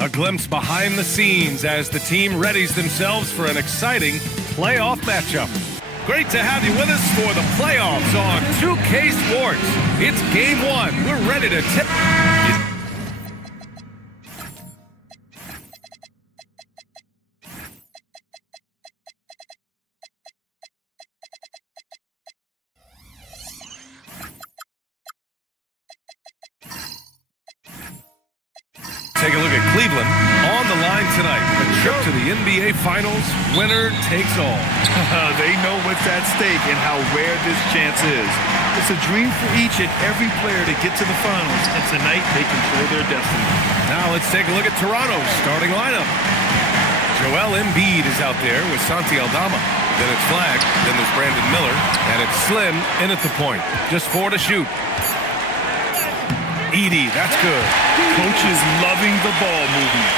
A glimpse behind the scenes as the team readies themselves for an exciting playoff matchup. Great to have you with us for the playoffs on 2K Sports. It's game one. We're ready to tip. Take a look at Cleveland on the line tonight. A trip to the NBA Finals. Winner takes all. They know what's at stake and how rare this chance is. It's a dream for each and every player to get to the finals, and tonight they control their destiny. Now let's take a look at Toronto's starting lineup. Joel Embiid is out there with Santi Aldama. Then it's Flag. Then there's Brandon Miller. And it's Slim in at the point. Just 4 to shoot. Edey, that's good. Coach is loving the ball movement.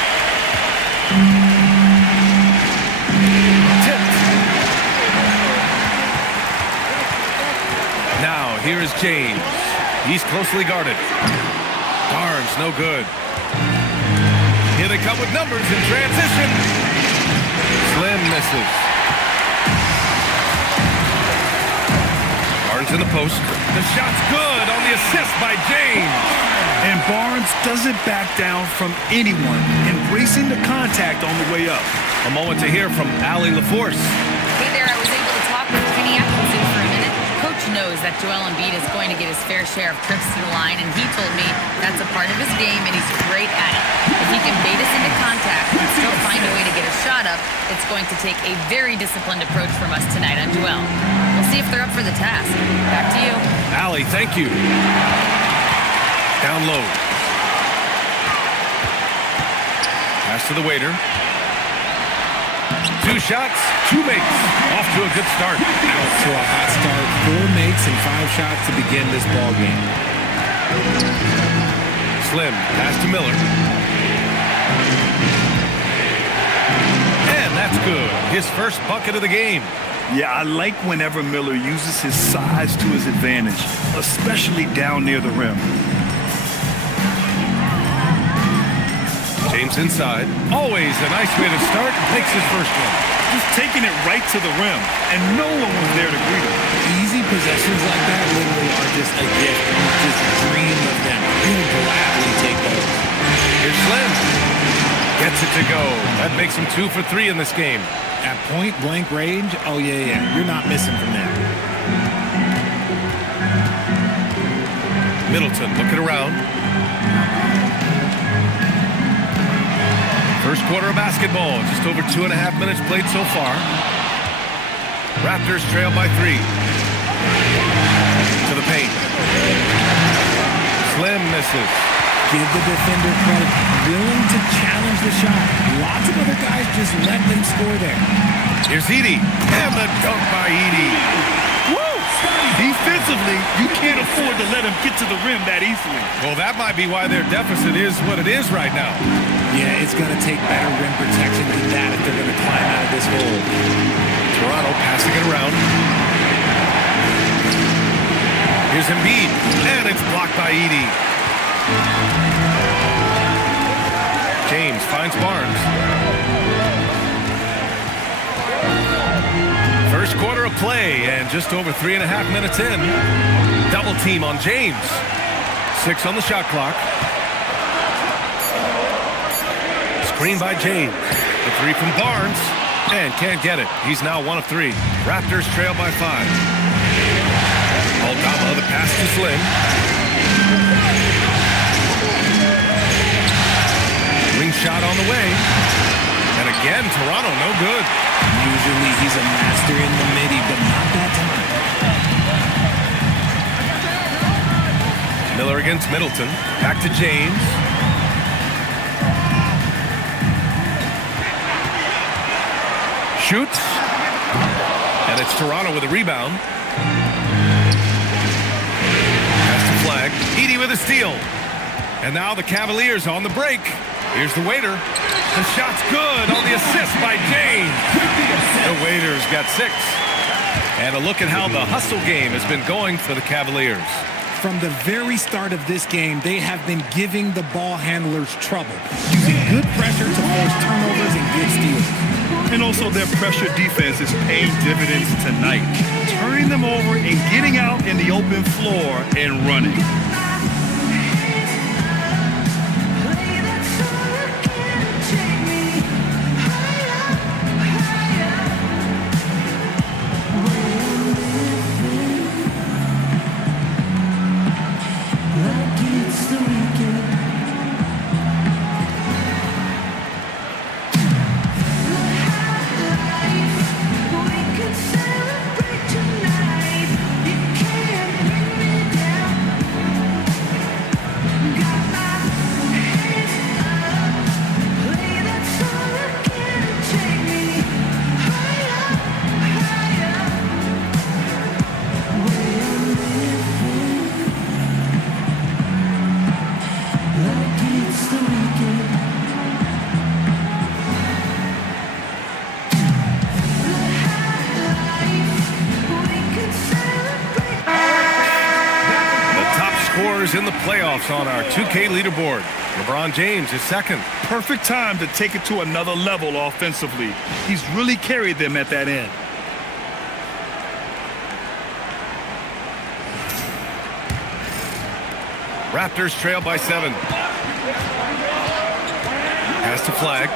Tipped. Now, here is James. He's closely guarded. Barnes, no good. Here they come with numbers in transition. Slim misses. Barnes in the post. The shot's good on the assist by James. And Barnes doesn't back down from anyone, embracing the contact on the way up. A moment to hear from Allie LaForce. Hey there, I was able to talk with Kenny Atkinson for a minute. Coach knows that Joel Embiid is going to get his fair share of trips to the line, and he told me that's a part of his game, and he's great at it. If he can bait us into contact and still find a way to get a shot up, it's going to take a very disciplined approach from us tonight on Joel. We'll see if they're up for the task. Back to you. Allie, thank you. Down low. Pass to the waiter. 2 shots, 2 makes. Off to a good start. Out to a hot start. 4 makes and 5 shots to begin this ball game. Slim, pass to Miller. And that's good. His first bucket of the game. Yeah, I like whenever Miller uses his size to his advantage, especially down near the rim. James inside. Always a nice way to start. Makes his first one. Just taking it right to the rim, and no one was there to greet him. Easy possessions like that literally are just a gift. You just dream of them. You'll gladly take those. Here's Slim. Gets it to go. That makes him 2 for 3 in this game. At point blank range, oh yeah. You're not missing from that. Middleton looking around. First quarter of basketball, just over 2.5 minutes played so far. Raptors trail by 3. To the paint. Slim misses. Give the defender credit. Willing to challenge the shot. Lots of other guys just let them score there. Here's Edey. And the dunk by Edey. Woo! Defensively, you can't afford to let him get to the rim that easily. Well, that might be why their deficit is what it is right now. Yeah, it's going to take better rim protection than that if they're going to climb out of this hole. Toronto passing it around. Here's Embiid, and it's blocked by Edey. James finds Barnes. First quarter of play, and just over 3.5 minutes in. Double team on James. 6 on the shot clock. Screen by James. The 3 from Barnes. And can't get it. He's now 1 of 3. Raptors trail by 5. Aldama, the pass to Slim. Ring shot on the way. And again, Toronto, no good. Usually he's a master in the midi, but not that time. Miller against Middleton. Back to James. Shoots. And it's Toronto with a rebound. Pass to Flag. Edey with a steal. And now the Cavaliers on the break. Here's the waiter. The shot's good on the assist by James. The waiter's got 6. And a look at how the hustle game has been going for the Cavaliers. From the very start of this game, they have been giving the ball handlers trouble, using good pressure to force turnovers and get steals. And also their pressure defense is paying dividends tonight, turning them over and getting out in the open floor and running. In the playoffs on our 2K leaderboard. LeBron James is second. Perfect time to take it to another level offensively. He's really carried them at that end. Raptors trail by 7. Pass to Flag.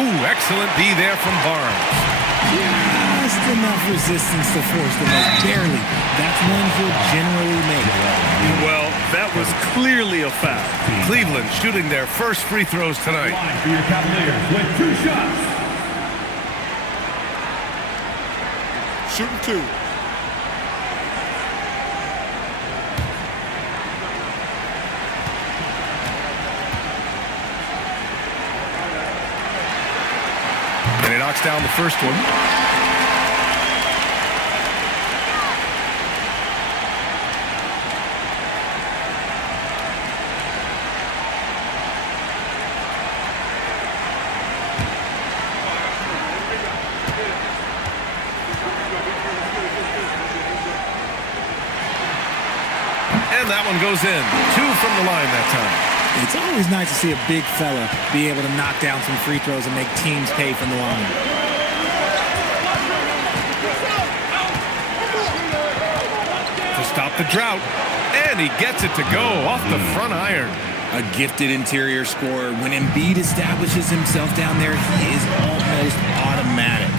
Ooh, excellent D there from Barnes. Just enough resistance to force the make. Barely. That's one he'll generally make. Well, that was clearly a foul. Cleveland shooting their first free throws tonight. For your Cavaliers with 2 shots. Shooting 2. And he knocks down the first one. And that one goes in. 2 from the line that time. It's always nice to see a big fella be able to knock down some free throws and make teams pay from the line. To stop the drought. And he gets it to go off the front iron. A gifted interior scorer. When Embiid establishes himself down there, he is almost automatic.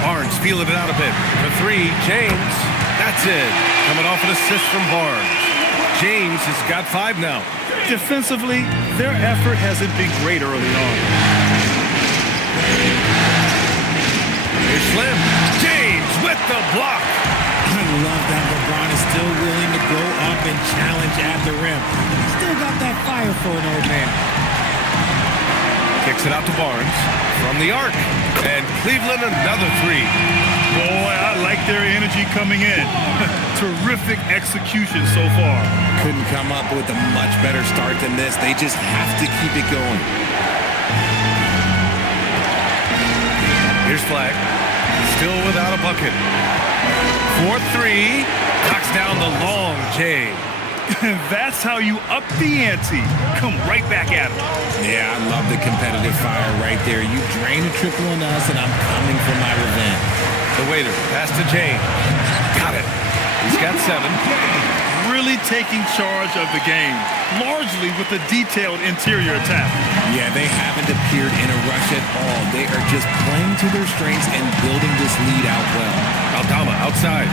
Barnes feeling it out a bit. For 3, James. That's it. Coming off an assist from Barnes. James has got 5 now. Defensively, their effort hasn't been great early on. Here's Slim. James with the block. I love that LeBron is still willing to go up and challenge at the rim. He's still got that fire for an old man. Kicks it out to Barnes from the arc. And Cleveland another 3. Boy, I like their energy coming in. Terrific execution so far. Couldn't come up with a much better start than this. They just have to keep it going. Here's Flag. Still without a bucket. 4-3. Knocks down the long J. That's how you up the ante. Come right back at him. Yeah, I love the competitive fire right there. You drain a triple on us, and I'm coming for my revenge. The waiter. Pass to James. Got it. He's got 7. Really taking charge of the game, largely with a detailed interior attack. Yeah, they haven't appeared in a rush at all. They are just playing to their strengths and building this lead out well. Aldama outside.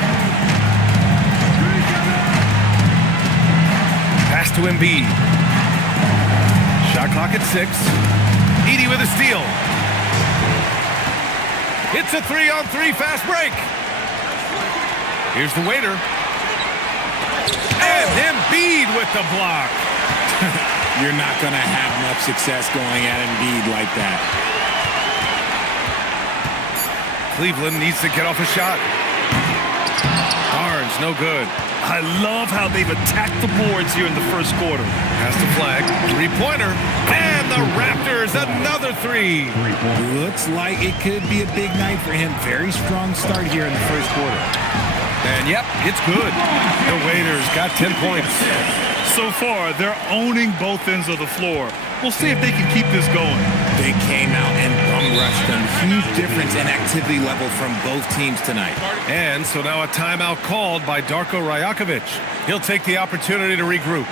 Pass to Embiid. Shot clock at 6. Edey with a steal. It's a 3-on-3 fast break. Here's the waiter. And Embiid with the block. You're not going to have much success going at Embiid like that. Cleveland needs to get off a shot. Barnes, no good. I love how they've attacked the boards here in the first quarter. Pass the flag. 3-pointer. And the the Raptors, another three. Looks like it could be a big night for him. Very strong start here in the first quarter. And yep, it's good. The Waiters got 10 points. So far, they're owning both ends of the floor. We'll see if they can keep this going. They came out and bum rushed them. Huge difference in activity level from both teams tonight. And so now a timeout called by Darko Rajakovic. He'll take the opportunity to regroup.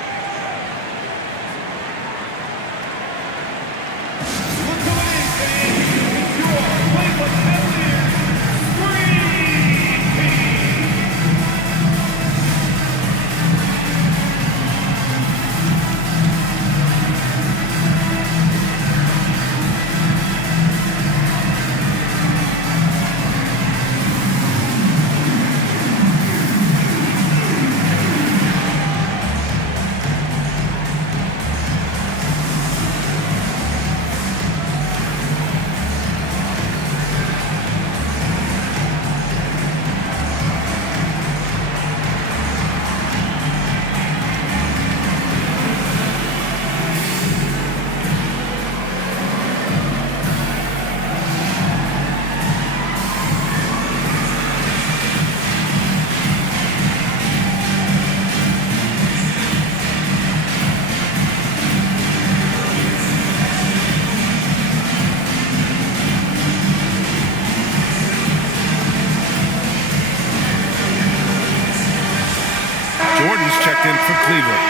Jordan's checked in for Cleveland.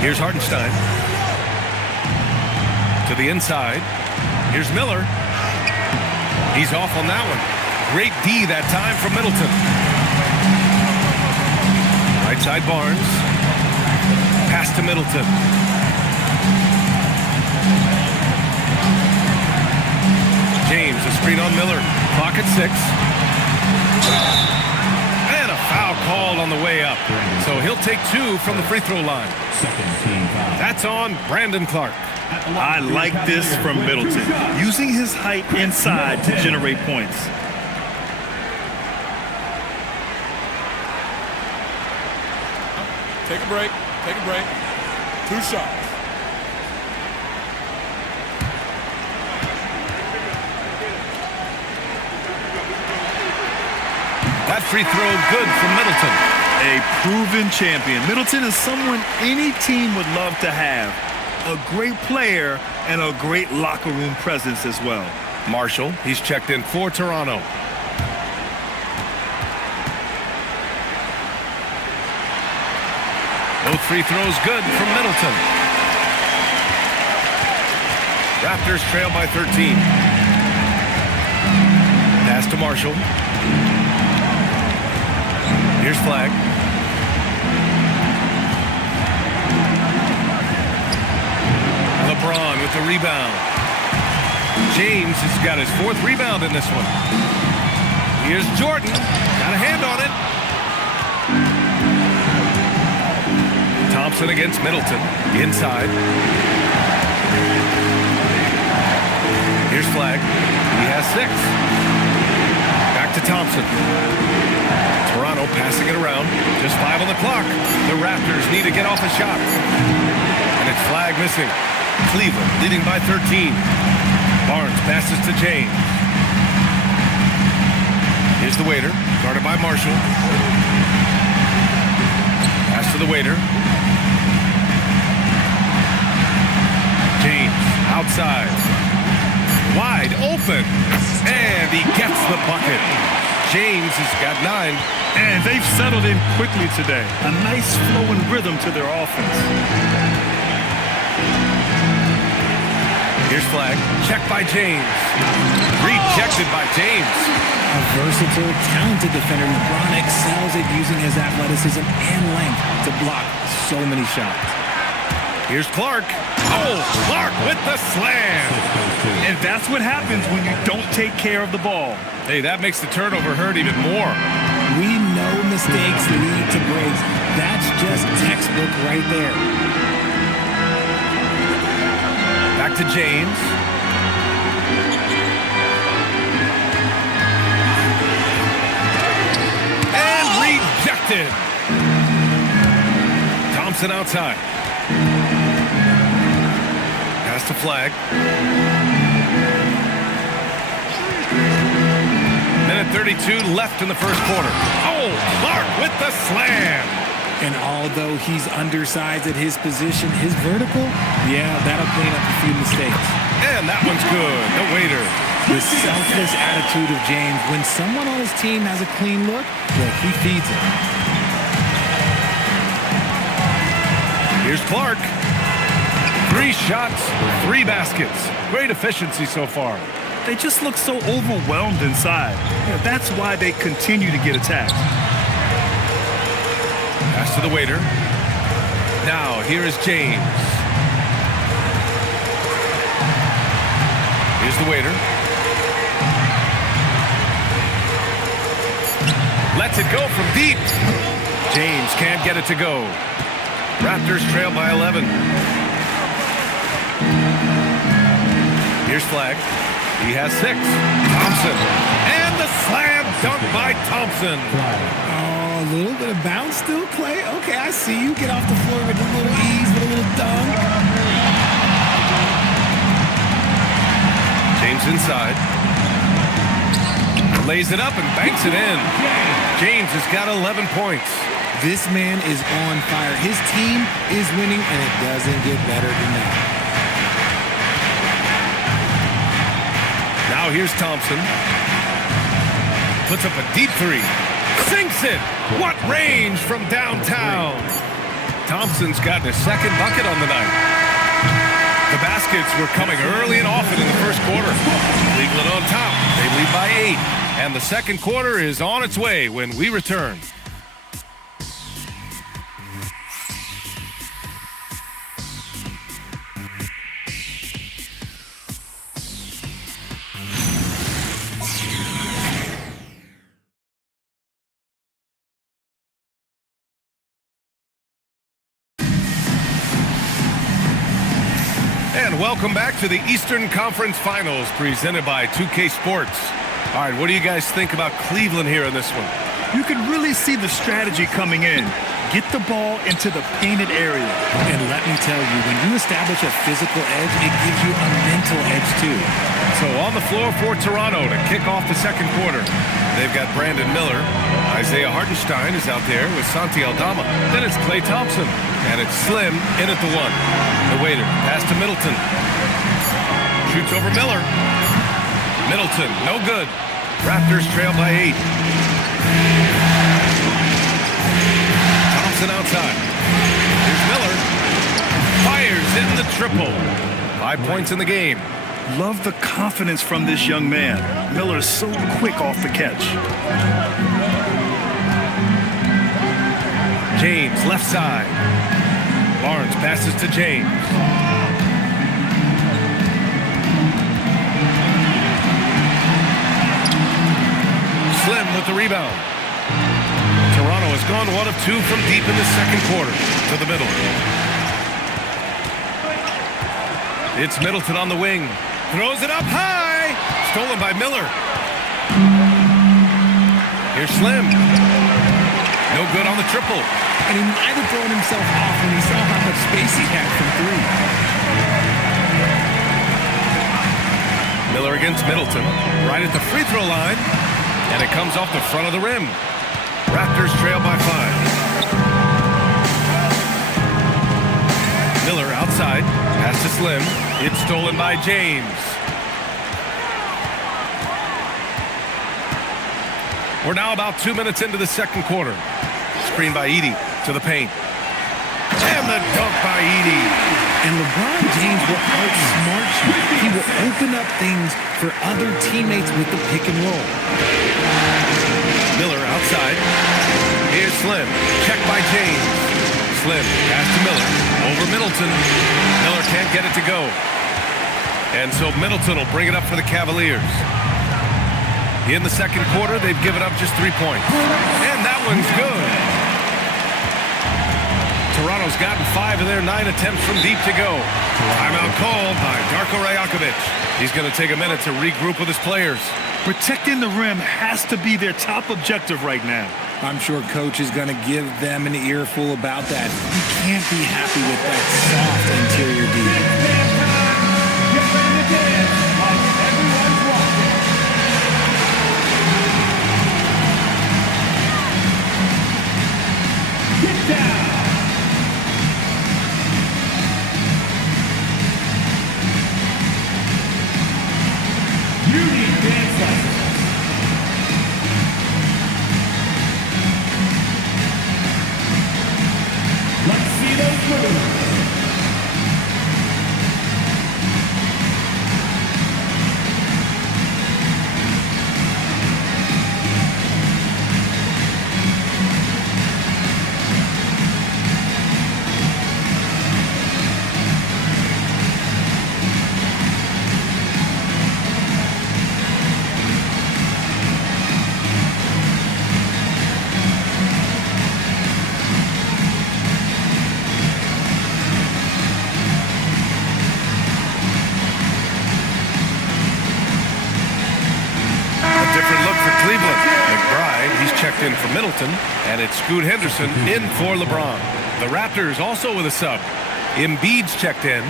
Here's Hartenstein. To the inside. Here's Miller. He's off on that one. Great D that time from Middleton. Right side Barnes. Pass to Middleton. James, a screen on Miller. Clock at 6. And a foul called on the way up. So he'll take 2 from the free throw line. That's on Brandon Clark. I like this from Middleton, using his height inside to generate points. Take a break. Take a break. 2 shots. That free throw good from Middleton. A proven champion. Middleton is someone any team would love to have. A great player and a great locker room presence as well. Marshall, he's checked in for Toronto. Both free throws good from Middleton. Raptors trail by 13. Pass to Marshall. Here's Flag. LeBron with the rebound. James has got his 4th rebound in this one. Here's Jordan. Got a hand on it. Thompson against Middleton. Inside. Here's Flag. He has 6. Back to Thompson. Toronto passing it around. Just 5 on the clock. The Raptors need to get off a shot. And it's Flag missing. Cleveland leading by 13. Barnes passes to James. Here's the Waiter, guarded by Marshall. Pass to the Waiter. James outside. Wide open. And he gets the bucket. James has got 9. And they've settled in quickly today. A nice flowing rhythm to their offense. Here's Flag. Checked by James. Rejected by James. A versatile, talented defender. LeBron excels at using his athleticism and length to block so many shots. Here's Clark. Oh, Clark with the slam. And that's what happens when you don't take care of the ball. Hey, that makes the turnover hurt even more. We know mistakes lead to breaks. That's just textbook right there. Back to James. And rejected. Thompson outside. Pass to Flag. Minute 32 left in the first quarter. Oh, Clark with the slam. And although he's undersized at his position, his vertical, yeah, that'll clean up a few mistakes. And that one's good. The waiter. The selfless attitude of James. When someone on his team has a clean look, well, he feeds it. Here's Clark. 3 shots, 3 baskets. Great efficiency so far. They just look so overwhelmed inside. Yeah, that's why they continue to get attacked. Pass to the waiter. Now, here is James. Here's the waiter. Lets it go from deep. James can't get it to go. Raptors trail by 11. Here's Flag. He has 6. Thompson. And the slam dunk by Thompson. Oh, a little bit of bounce still, Clay. Okay, I see you. Get off the floor with a little ease, with a little dunk. James inside. Lays it up and banks it in. James has got 11 points. This man is on fire. His team is winning, and it doesn't get better than that. Now here's Thompson. Puts up a deep 3. Sinks it. What range from downtown. Thompson's gotten his 2nd bucket on the night. The baskets were coming early and often in the first quarter. Cleveland on top. They lead by 8. And the second quarter is on its way when we return. And welcome back to the Eastern Conference Finals presented by 2K Sports. All right, what do you guys think about Cleveland here in this one? You can really see the strategy coming in. Get the ball into the painted area. And let me tell you, when you establish a physical edge, it gives you a mental edge too. So on the floor for Toronto to kick off the second quarter. They've got Brandon Miller. Isaiah Hartenstein is out there with Santi Aldama. Then it's Klay Thompson. And it's Slim in at the 1. The waiter. Pass to Middleton. Shoots over Miller. Middleton. No good. Raptors trail by 8. Thompson outside. Here's Miller. Fires in the triple. 5 points in the game. Love the confidence from this young man. Miller is so quick off the catch. James, left side. Barnes passes to James. Slim with the rebound. Toronto has gone 1 of 2 from deep in the second quarter. To the middle. It's Middleton on the wing. Throws it up high. Stolen by Miller. Here's Slim. No good on the triple. And he might have thrown himself off when he saw how much space he had from 3. Miller against Middleton. Right at the free throw line. And it comes off the front of the rim. Raptors trail by 5. Miller outside. Pass to Slim. It's stolen by James. We're now about 2 minutes into the second quarter. Screen by Edey to the paint. And the dunk by Edey. And LeBron James will outsmart you. He will open up things for other teammates with the pick and roll. Miller outside. Here's Slim. Check by James. Slim pass to Miller. Over Middleton. Miller can't get it to go. And so Middleton will bring it up for the Cavaliers. In the second quarter, they've given up just 3 points. And that one's good. Toronto's gotten 5 of their 9 attempts from deep to go. Timeout called by Darko Rajakovic. He's going to take a minute to regroup with his players. Protecting the rim has to be their top objective right now. I'm sure Coach is going to give them an earful about that. You can't be happy with that soft interior D. Get ready to dance like everyone's watching. Get down. You need dance lessons. Let's see those moves. In for Middleton, and it's Scoot Henderson in for LeBron. The Raptors also with a sub. Embiid's checked in.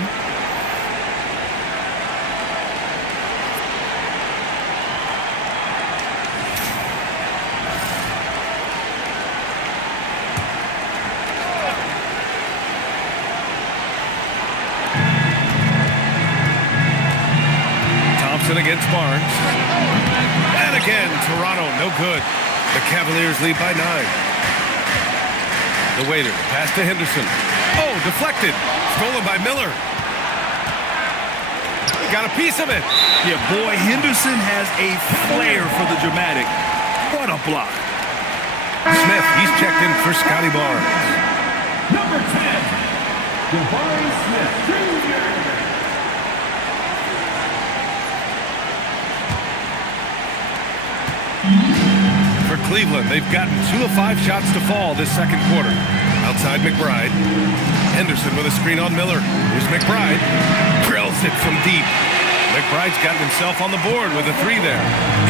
Thompson against Barnes. And again, Toronto, no good. The Cavaliers lead by 9. The waiter, pass to Henderson. Oh, deflected. Stolen by Miller. Got a piece of it. Yeah, boy, Henderson has a flair for the dramatic. What a block. Smith, he's checked in for Scotty Barnes. Number 10, Jabari Smith Jr. For Cleveland, they've gotten 2 of 5 shots to fall this second quarter. Outside McBride. Henderson with a screen on Miller. Here's McBride. Drills it from deep. McBride's gotten himself on the board with a 3 there.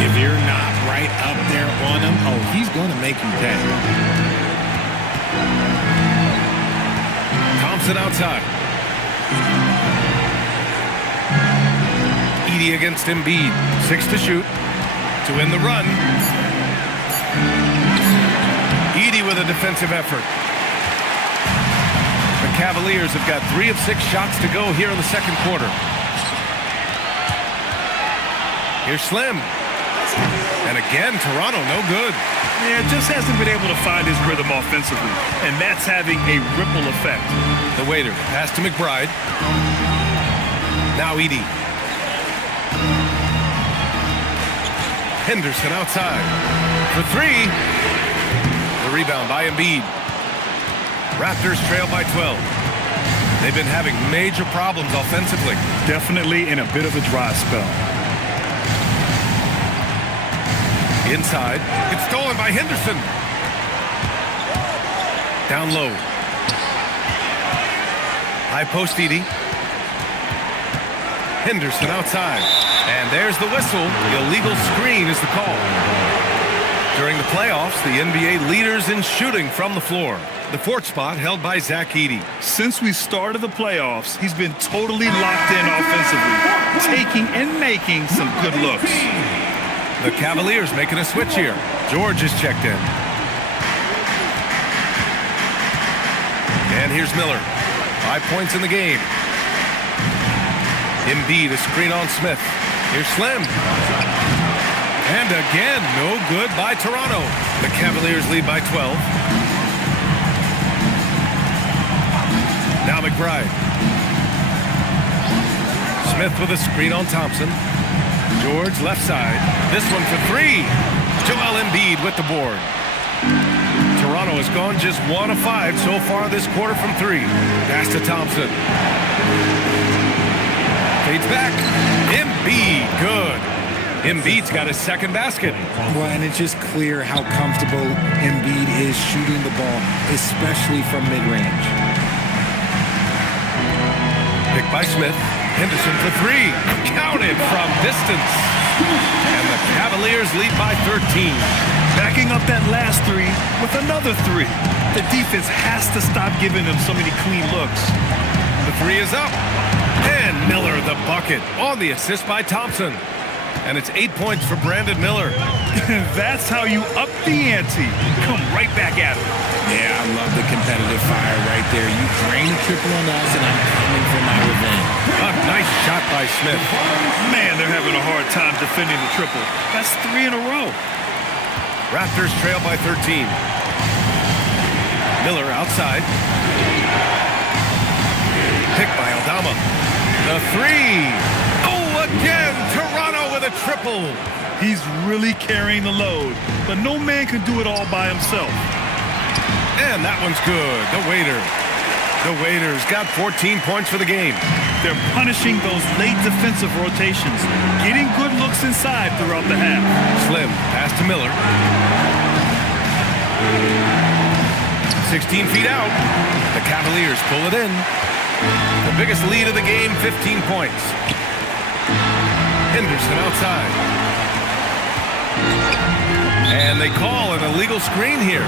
If you're not right up there on him, oh, he's going to make you pay. Thompson outside. Edey against Embiid. 6 to shoot. To win the run. Edey with a defensive effort. The Cavaliers have got 3 of 6 shots to go here in the second quarter. Here's Slim. And again, Toronto, no good. Yeah, just hasn't been able to find his rhythm offensively, and that's having a ripple effect. The waiter, pass to McBride. Now Edey. Henderson outside. For 3. The rebound by Embiid. Raptors trail by 12. They've been having major problems offensively. Definitely in a bit of a dry spell. Inside. It's stolen by Henderson. Down low. High post Edey. Henderson outside. And there's the whistle. The illegal screen is the call. During the playoffs, the NBA leaders in shooting from the floor. The 4th spot held by Zach Edey. Since we started the playoffs, he's been totally locked in offensively, taking and making some good looks. The Cavaliers making a switch here. George is checked in. And here's Miller. 5 points in the game. Embiid, a screen on Smith. Here's Slim. And again, no good by Toronto. The Cavaliers lead by 12. Now McBride. Smith with a screen on Thompson. George left side. This one for 3. Joel Embiid with the board. Toronto has gone just 1 of 5 so far this quarter from 3. Pass to Thompson. Fades back. Embiid, good. Embiid's got his second basket. Well, and it's just clear how comfortable Embiid is shooting the ball, especially from mid-range. Picked by Smith. Henderson for three. Counted from distance. And the Cavaliers lead by 13. Backing up that last three with another three. The defense has to stop giving them so many clean looks. The three is up. And Miller the bucket on the assist by Thompson. And it's 8 points for Brandon Miller. That's how you up the ante. Come right back at it. Yeah, I love the competitive fire right there. You drain a triple on us, and I'm coming for my revenge. A nice shot by Smith. Man, they're having a hard time defending the triple. That's 3 in a row. Raptors trail by 13. Miller outside. Picked by Aldama. The three. Oh, again, Toronto with a triple. He's really carrying the load, but no man can do it all by himself. And that one's good. The Waiters got 14 points for the game. They're punishing those late defensive rotations, getting good looks inside throughout the half. Slim, pass to Miller. 16 feet out. The Cavaliers pull it in. The biggest lead of the game, 15 points. Henderson outside. And they call an illegal screen here.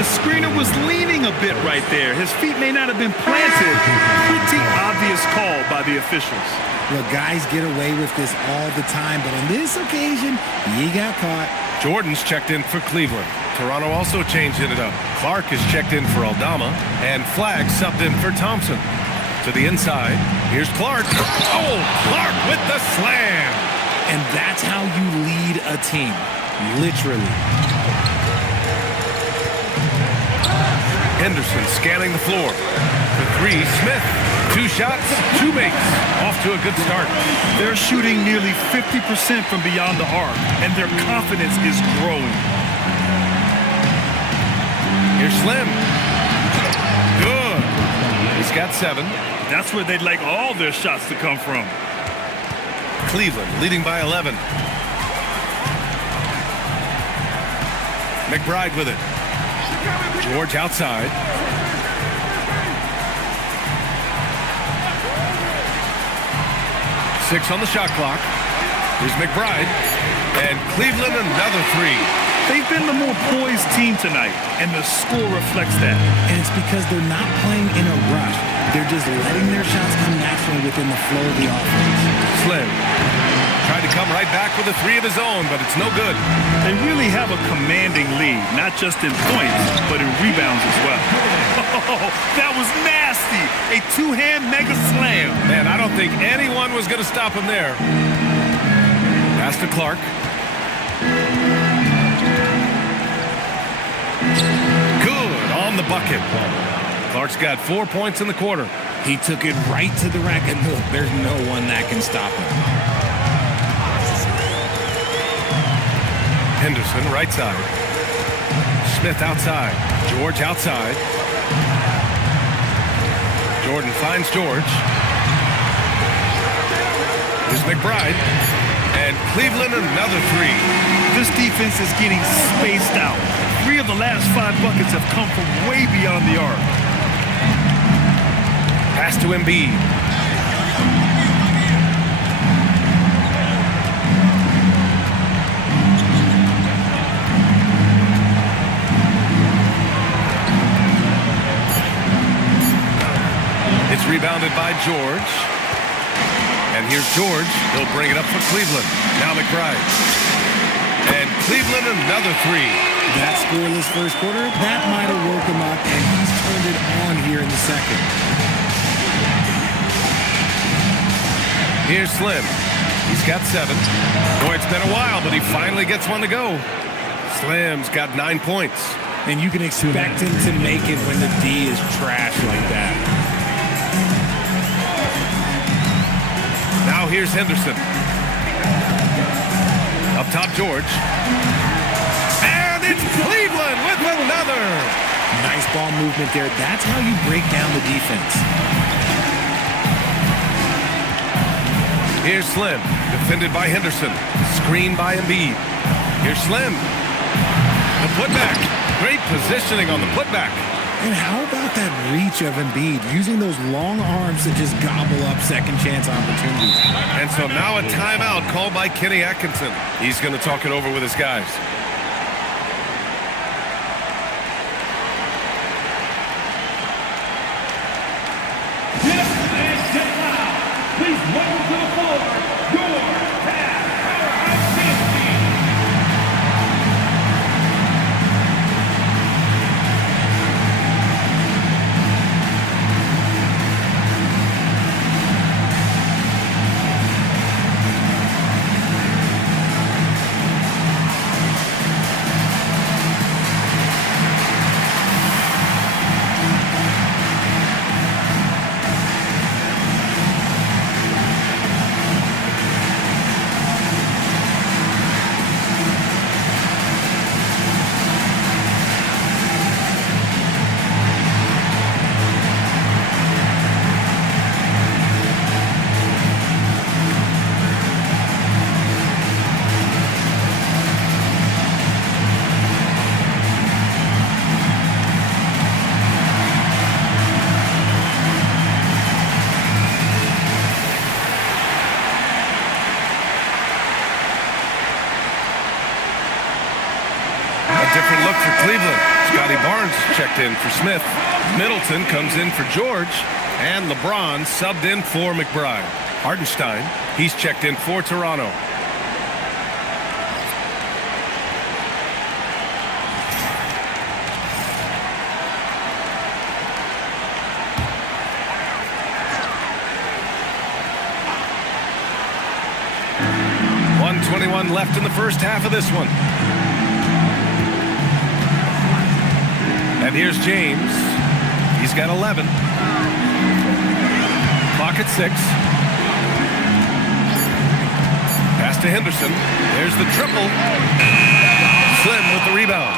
The screener was leaning a bit right there. His feet may not have been planted. Pretty obvious call by the officials. Look, guys get away with this all the time, but on this occasion, he got caught. Jordan's checked in for Cleveland. Toronto also changed it up. Clark is checked in for Aldama, and Flagg subbed in for Thompson. To the inside, here's Clark. Oh, Clark with the slam. And that's how you lead a team, literally. Henderson scanning the floor. For three, Smith. 2 shots, 2 makes. Off to a good start. They're shooting nearly 50% from beyond the arc, and their confidence is growing. Here's Slim. Good. He's got 7. That's where they'd like all their shots to come from. Cleveland leading by 11. McBride with it. George outside. Six on the shot clock. Here's McBride. And Cleveland another 3. They've been the more poised team tonight, and the score reflects that. And it's because they're not playing in a rush. They're just letting their shots come naturally within the flow of the offense. Slim tried to come right back with a 3 of his own, but it's no good. They really have a commanding lead, not just in points, but in rebounds as well. Oh, that was nasty. A 2-hand mega slam. Man, I don't think anyone was going to stop him there. Pass to Clark. Good on the bucket. Clark's got 4 points in the quarter. He took it right to the rack, and look, there's no one that can stop him. Henderson right side. Smith outside. George outside. Jordan finds George. Here's McBride. And Cleveland another 3. This defense is getting spaced out. 3 of the last 5 buckets have come from way beyond the arc. Pass to Embiid. It's rebounded by George. And here's George. He'll bring it up for Cleveland. Now McBride. And Cleveland another 3. That scoreless first quarter, that might have woke him up, and he's turned it on here in the second. Here's Slim. He's got 7. Boy, it's been a while, but he finally gets one to go. Slim's got 9 points. And you can expect him to make it when the D is trash like that. Now here's Henderson. Up top, George. And it's Cleveland with another. Nice ball movement there. That's how you break down the defense. Here's Slim, defended by Henderson. Screen by Embiid. Here's Slim. The putback. Great positioning on the putback. And how about that reach of Embiid, using those long arms to just gobble up second chance opportunities. And so now a timeout called by Kenny Atkinson. He's going to talk it over with his guys. Please welcome to the floor your powerhouse team. Different look for Cleveland. Scotty Barnes checked in for Smith. Middleton comes in for George. And LeBron subbed in for McBride. Hardenstein, he's checked in for Toronto. .121 left in the first half of this one. And here's James. He's got 11. Clock at 6. Pass to Henderson. There's the triple. Slim with the rebound.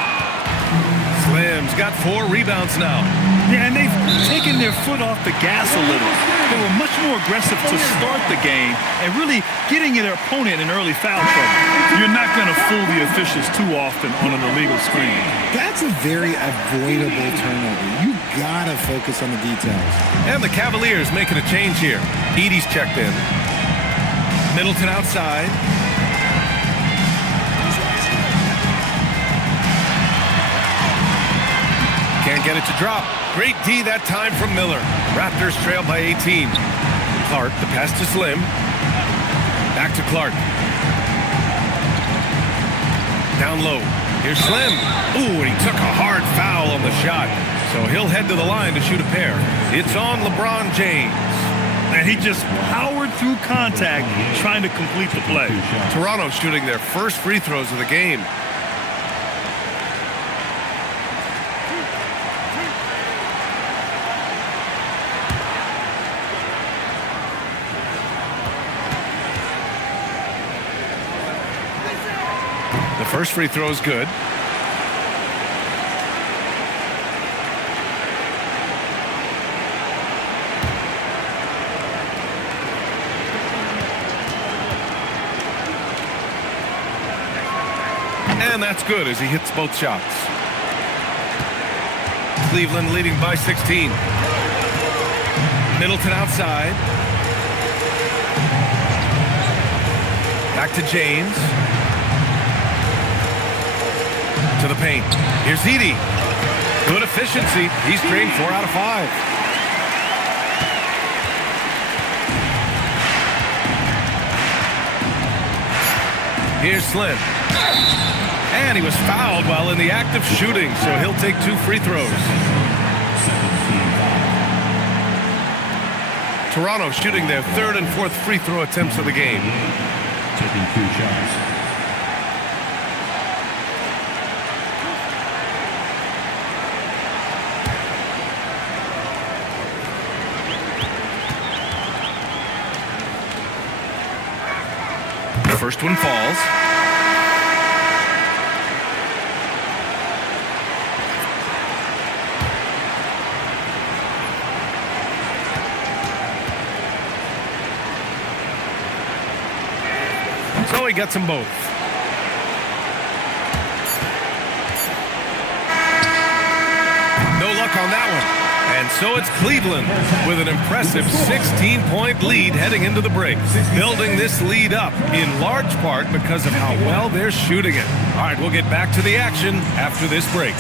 Slim's got 4 rebounds now. Yeah, and they've taken their foot off the gas a little. They were much more aggressive to start the game and really getting their opponent in early foul trouble. You're not going to fool the officials too often on an illegal screen. That's a very avoidable turnover. You gotta focus on the details. And the Cavaliers making a change here. Edey's checked in. Middleton outside. Can't get it to drop. Great D that time from Miller. Raptors trail by 18. Clark, the pass to Slim. Back to Clark. Down low. Here's Slim. Ooh, and he took a hard foul on the shot. So he'll head to the line to shoot a pair. It's on LeBron James. And he just powered through contact trying to complete the play. Toronto shooting their first free throws of the game. The first free throw is good. And that's good as he hits both shots. Cleveland leading by 16. Middleton outside. Back to James. To the paint. Here's Edey. Good efficiency. He's drained 4 out of 5. Here's Slim. And he was fouled while in the act of shooting, so he'll take 2 free throws. Toronto shooting their 3rd and 4th free throw attempts of the game. Taking 2 shots. The first one falls. So he gets them both. No luck on that one. And so it's Cleveland with an impressive 16-point lead heading into the break. Building this lead up in large part because of how well they're shooting it. All right, we'll get back to the action after this break.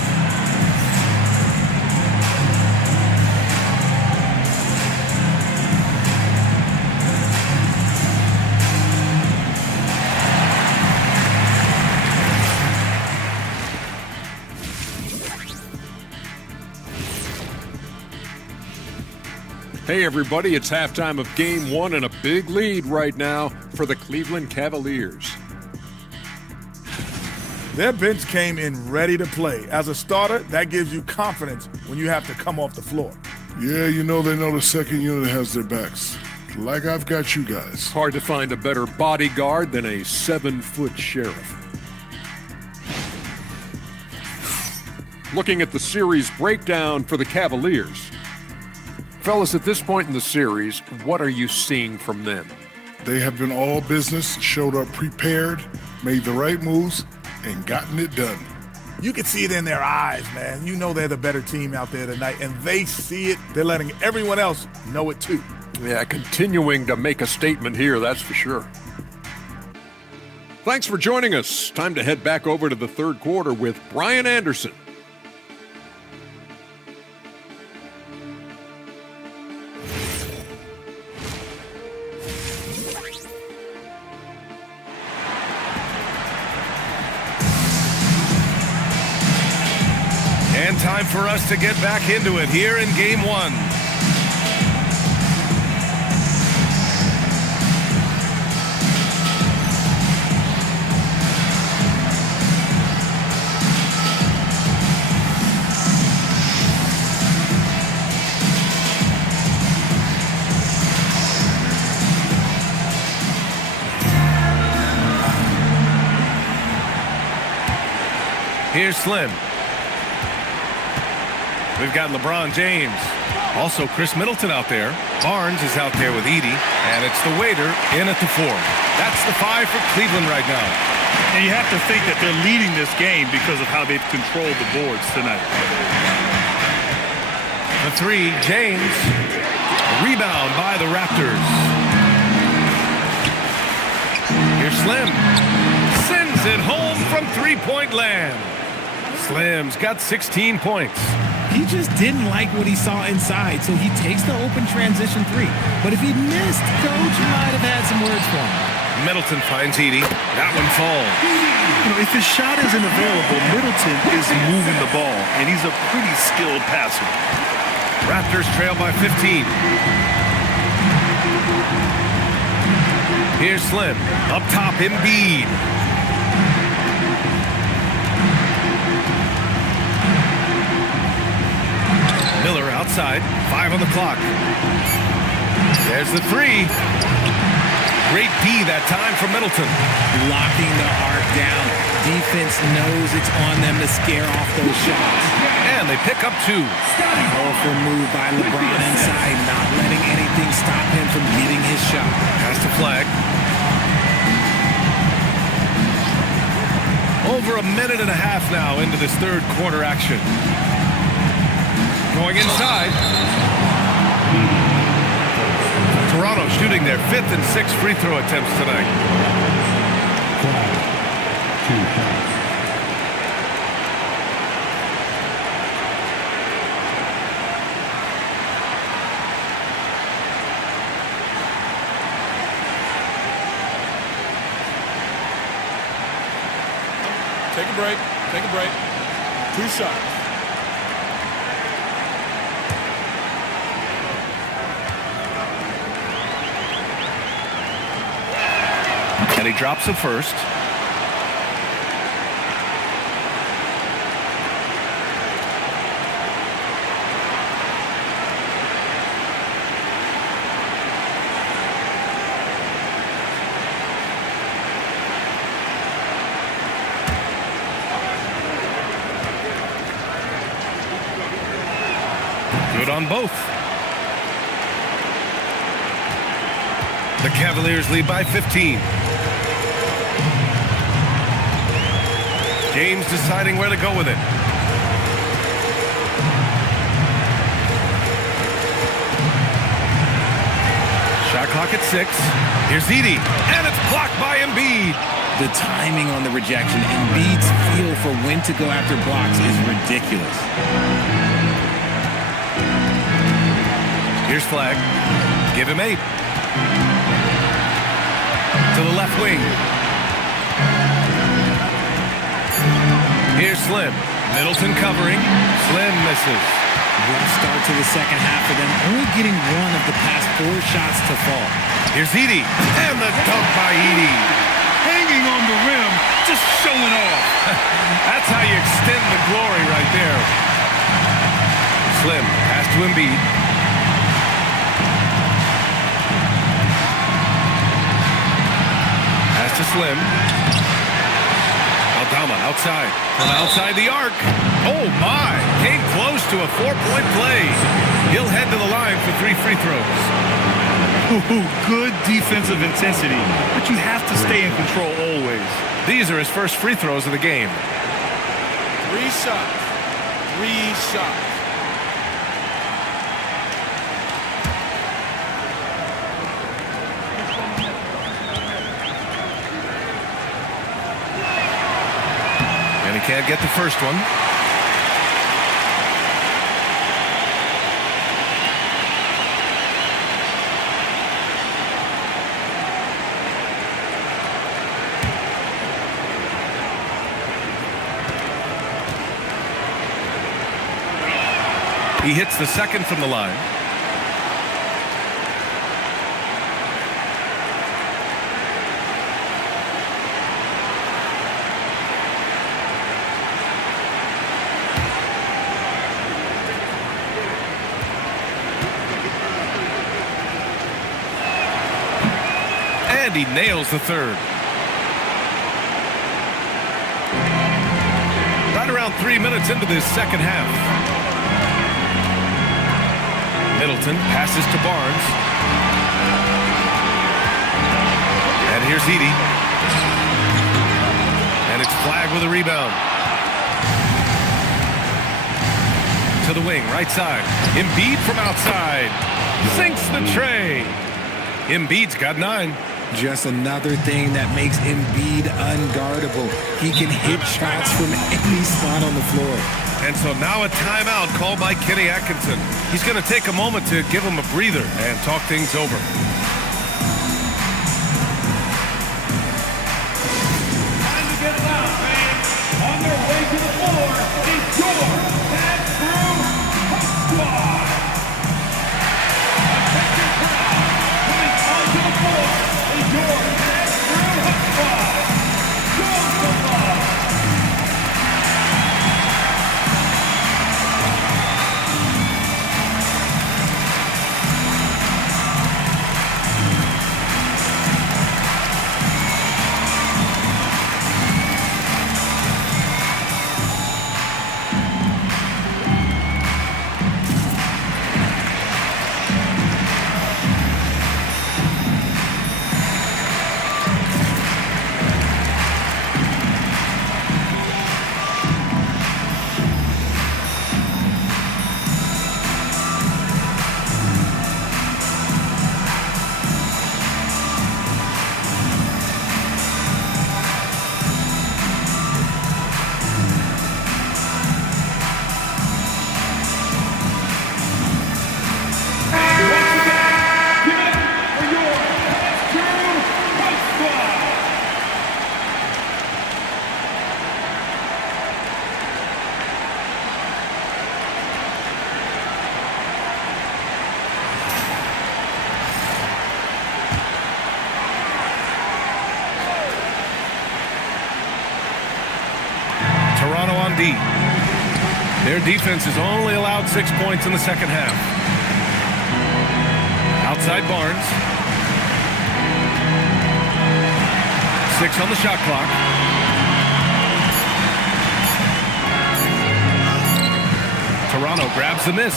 Hey everybody, it's halftime of game one and a big lead right now for the Cleveland Cavaliers. Their bench came in ready to play. As a starter, that gives you confidence when you have to come off the floor. Yeah, they know the second unit has their backs. Like I've got you guys. Hard to find a better bodyguard than a 7-foot sheriff. Looking at the series breakdown for the Cavaliers. Fellas, at this point in the series, what are you seeing from them? They have been all business, showed up prepared, made the right moves, and gotten it done. You can see it in their eyes, man. You know they're the better team out there tonight, and they see it. They're letting everyone else know it too. Yeah, continuing to make a statement here, that's for sure. Thanks for joining us. Time to head back over to the third quarter with Brian Anderson. And time for us to get back into it here in game one. Here's Slim. We've got LeBron James. Also Chris Middleton out there. Barnes is out there with Edie. And it's the waiter in at the 4. That's the 5 for Cleveland right now. And you have to think that they're leading this game because of how they've controlled the boards tonight. The 3, James. Rebound by the Raptors. Here's Slim. Sends it home from three-point land. Slim's got 16 points. He just didn't like what he saw inside, so he takes the open transition 3. But if he missed, Coach might have had some words for him. Middleton finds Edie. That one falls. You know, if his shot isn't available, Middleton is moving the ball, and he's a pretty skilled passer. Raptors trail by 15. Here's Slim. Up top, Embiid. Miller outside, 5 on the clock. There's the 3. Great D that time for Middleton. Locking the arc down. Defense knows it's on them to scare off those shots. And they pick up 2. Powerful move by LeBron inside, not letting anything stop him from getting his shot. Has to flag. Over a minute and a half now into this third quarter action. Going inside. Toronto shooting their 5th and 6th free throw attempts tonight. 2 shots. Take a break. Take a break. 2 shots. And he drops it first. Good on both. The Cavaliers lead by 15. James deciding where to go with it. Shot clock at 6. Here's Edey, and it's blocked by Embiid. The timing on the rejection, Embiid's feel for when to go after blocks is ridiculous. Here's Flag. Give him 8. To the left wing. Here's Slim. Middleton covering. Slim misses. Rough start to the second half for them, only getting one of the past 4 shots to fall. Here's Edey, and the dunk by Edey. Hanging on the rim, just showing off. That's how you extend the glory right there. Slim, pass to Embiid. Pass to Slim. Aldama outside. From outside the arc. Oh, my. Came close to a 4-point play. He'll head to the line for 3 free throws. Ooh, good defensive intensity, but you have to stay in control always. These are his first free throws of the game. 3 shots. 3 shots. And he can't get the first one. He hits the second from the line. And he nails the third. Right around 3 minutes into this second half. Middleton passes to Barnes. And here's Edey. And it's Flag with a rebound. To the wing, right side. Embiid from outside. Sinks the tray. Embiid's got 9. Just another thing that makes Embiid unguardable. He can hit shots from any spot on the floor. And so now a timeout called by Kenny Atkinson. He's going to take a moment to give him a breather and talk things over. Time to get loud, fans. On their way to the floor is your Bad Brew Hot Squad. Attention crowd. Coming onto the floor is your Bad Brew Hot Squad. Show some love. Toronto on D. Their defense has only allowed 6 points in the second half. Outside Barnes. 6 on the shot clock. Toronto grabs the miss.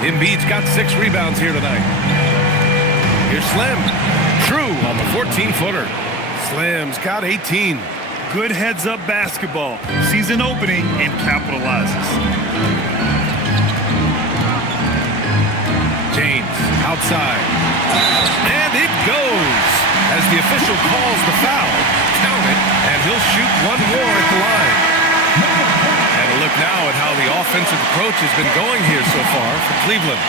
Embiid's got 6 rebounds here tonight. Here's Slim. True on the 14-footer. Slams, got 18. Good heads-up basketball. Sees an opening and capitalizes. James, outside. And it goes. As the official calls the foul, count it, and he'll shoot one more at the line. And a look now at how the offensive approach has been going here so far for Cleveland.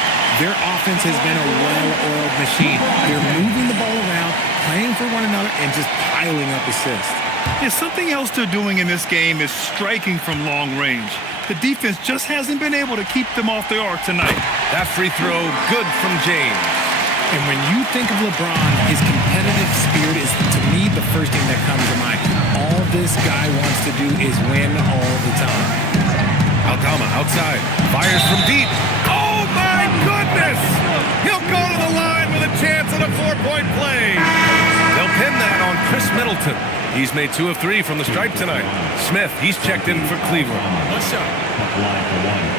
Their offense has been a well-oiled machine. They're moving the ball around, playing for one another, and just piling up assists. Yeah, something else they're doing in this game is striking from long range. The defense just hasn't been able to keep them off the arc tonight. That free throw, good from James. And when you think of LeBron, his competitive spirit is, to me, the first thing that comes to mind. All this guy wants to do is win all the time. Aldama outside, fires from deep. Oh, my goodness! He'll go to the line with a chance at a 4-point play. They'll pin that on Chris Middleton. He's made 2 of 3 from the stripe tonight. Smith, he's checked in for Cleveland. One shot. Line for one.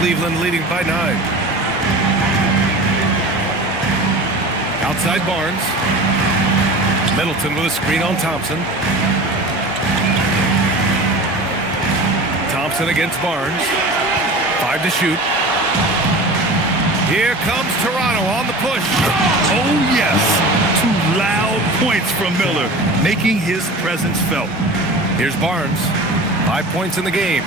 Cleveland leading by 9. Outside Barnes. Middleton with a screen on Thompson. Thompson against Barnes. 5 to shoot. Here comes Toronto on the push. Oh, yes. 2 loud points from Miller, making his presence felt. Here's Barnes. 5 points in the game.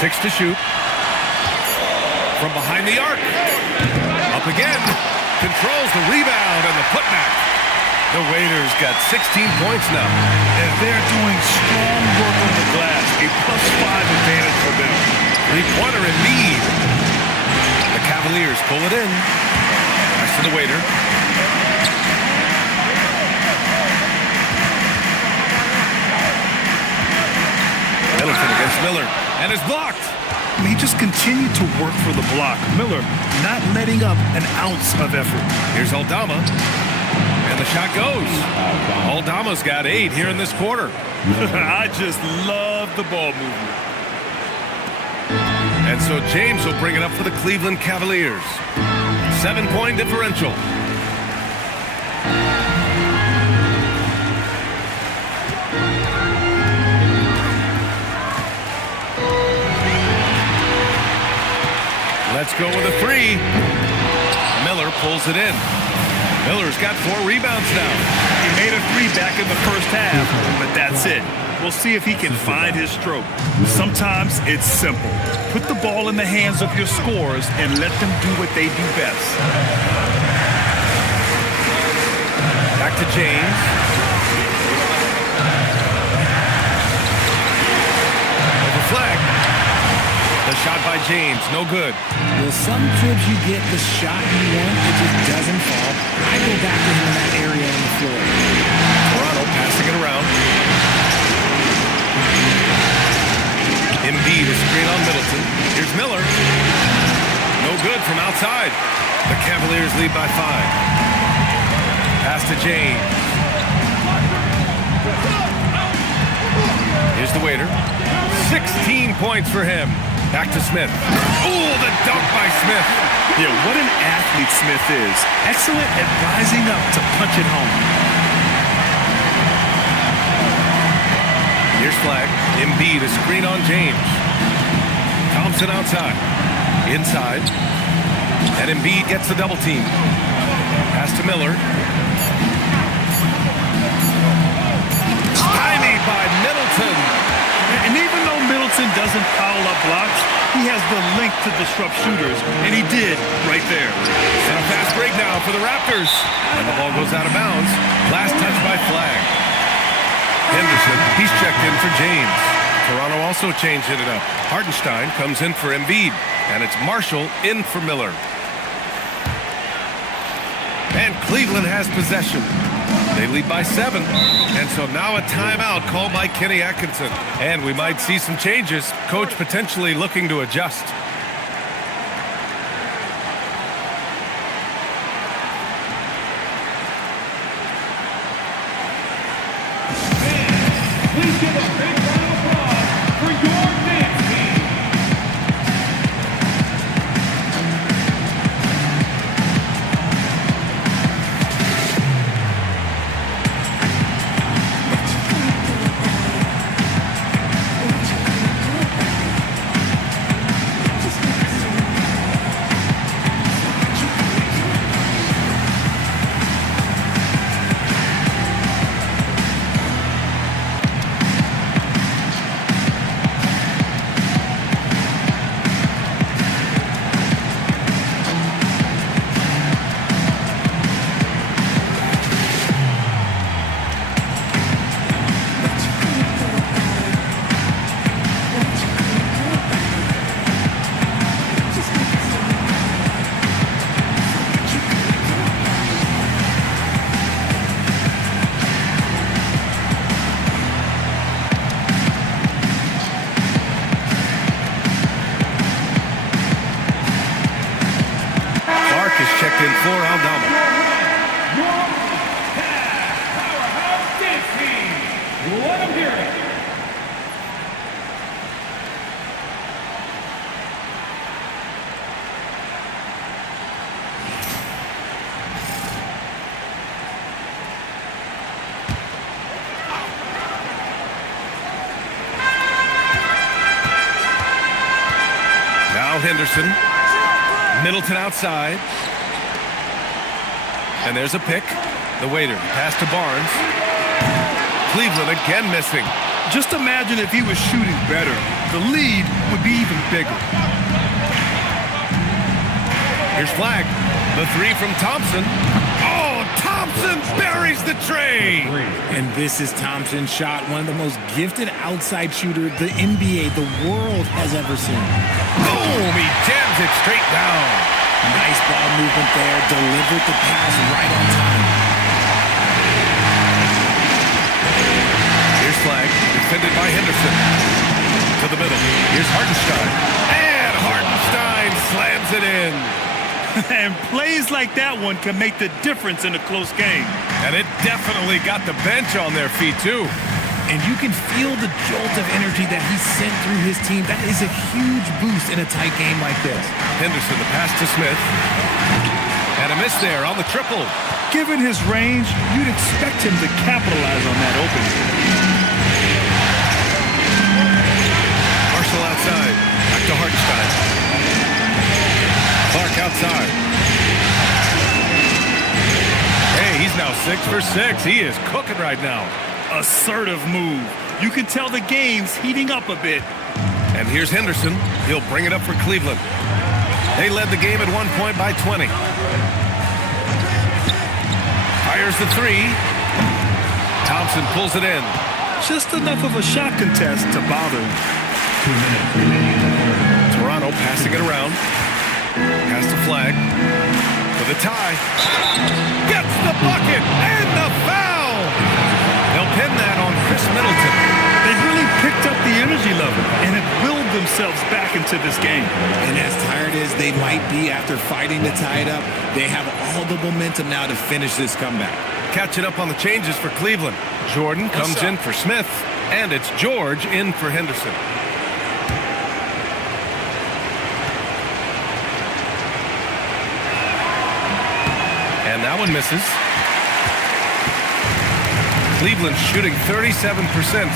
Six to shoot. From behind the arc. Up again. Controls the rebound and the putback. The Raiders got 16 points now. And they're doing strong work on the glass. A +5 advantage for them. 3-pointer in lead. The Cavaliers pull it in. Pass to the waiter. Middleton against Miller. And is blocked. He just continued to work for the block. Miller not letting up an ounce of effort. Here's Aldama. And the shot goes. Aldama's got 8 here in this quarter. I just love the ball movement. And so James will bring it up for the Cleveland Cavaliers. 7-point differential. Let's go with a 3. Miller pulls it in. Miller's got 4 rebounds now. He made a 3 back in the first half, but that's it. We'll see if he can find his stroke. Sometimes it's simple. Put the ball in the hands of your scorers and let them do what they do best. Back to James. Over flag. The shot by James, no good. Well, some trips you get the shot you want, it just doesn't fall. I go back to him in that area on the floor. Toronto passing it around. Embiid, a screen on Middleton. Here's Miller. No good from outside. The Cavaliers lead by 5. Pass to James. Here's the waiter. 16 points for him. Back to Smith. Oh, the dunk by Smith. Yeah, what an athlete Smith is. Excellent at rising up to punch it home. Here's flag. Embiid, a screen on James. Thompson outside. Inside. And Embiid gets the double team. Pass to Miller. Stymied by Middleton. And even though Middleton doesn't foul up blocks, he has the length to disrupt shooters, and he did right there. And a fast break now for the Raptors. And the ball goes out of bounds. Last touch by flag. Henderson, he's checked in for James. Toronto also changed it up. Hartenstein comes in for Embiid, and it's Marshall in for Miller. And Cleveland has possession. They lead by 7. And so now a timeout called by Kenny Atkinson. And we might see some changes. Coach potentially looking to adjust. Please give a big round of applause for your dance team. Checked in for Aldama. Your powerhouse dance team. Let them hear it. Now Henderson. Middleton outside. And there's a pick. The waiter pass to Barnes. Cleveland again missing. Just imagine if he was shooting better. The lead would be even bigger. Here's Flag. The 3 from Thompson. Oh, Thompson buries the tray. And this is Thompson's shot, one of the most gifted outside shooters the NBA, the world has ever seen. Boom, he jams it straight down. Nice ball movement there, delivered the pass right on time. Here's Flag, defended by Henderson. To the middle, here's Hartenstein. And Hartenstein slams it in. And plays like that one can make the difference in a close game. And it definitely got the bench on their feet, too. And you can feel the jolt of energy that he sent through his team. That is a huge boost in a tight game like this. Henderson, the pass to Smith. And a miss there on the triple. Given his range, you'd expect him to capitalize on that opening. Marshall outside. Back to Hartenstein. Clark outside. Hey, he's now 6 for 6. He is cooking right now. Assertive move. You can tell the game's heating up a bit. And here's Henderson. He'll bring it up for Cleveland. They led the game at one point by 20. Fires the 3. Thompson pulls it in. Just enough of a shot contest to bother him. Toronto passing it around. Pass to Flag. For the tie. Gets the bucket and the foul. They'll pin that on Chris Middleton. They've really picked up the energy level and have willed themselves back into this game. And as tired as they might be after fighting to tie it up, they have all the momentum now to finish this comeback. Catching up on the changes for Cleveland. Jordan comes in for Smith, and it's George in for Henderson. And that one misses. Cleveland shooting 37%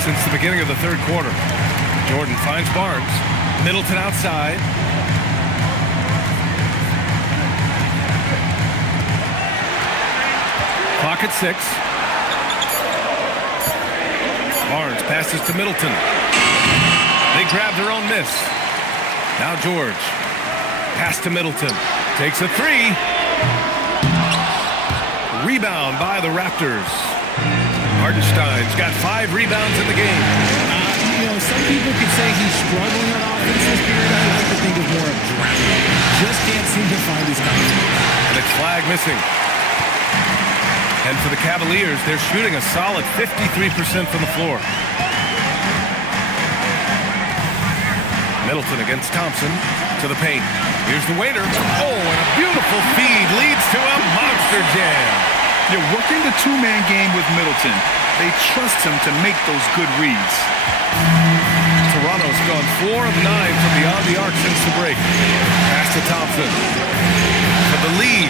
since the beginning of the third quarter. Jordan finds Barnes. Middleton outside. Clock at 6. Barnes passes to Middleton. They grab their own miss. Now George. Pass to Middleton. Takes a 3. Rebound by the Raptors. Hartenstein's got 5 rebounds in the game. Some people could say he's struggling on offense this period. I like to think of more of drowning. Just can't seem to find his confidence. And it's Flag missing. And for the Cavaliers, they're shooting a solid 53% from the floor. Middleton against Thompson to the paint. Here's the waiter. Oh, and a beautiful feed leads to a monster jam. You're working the two-man game with Middleton. They trust him to make those good reads. Toronto's gone 4 of 9 from beyond the arc since the break. Pass to Thompson for the lead.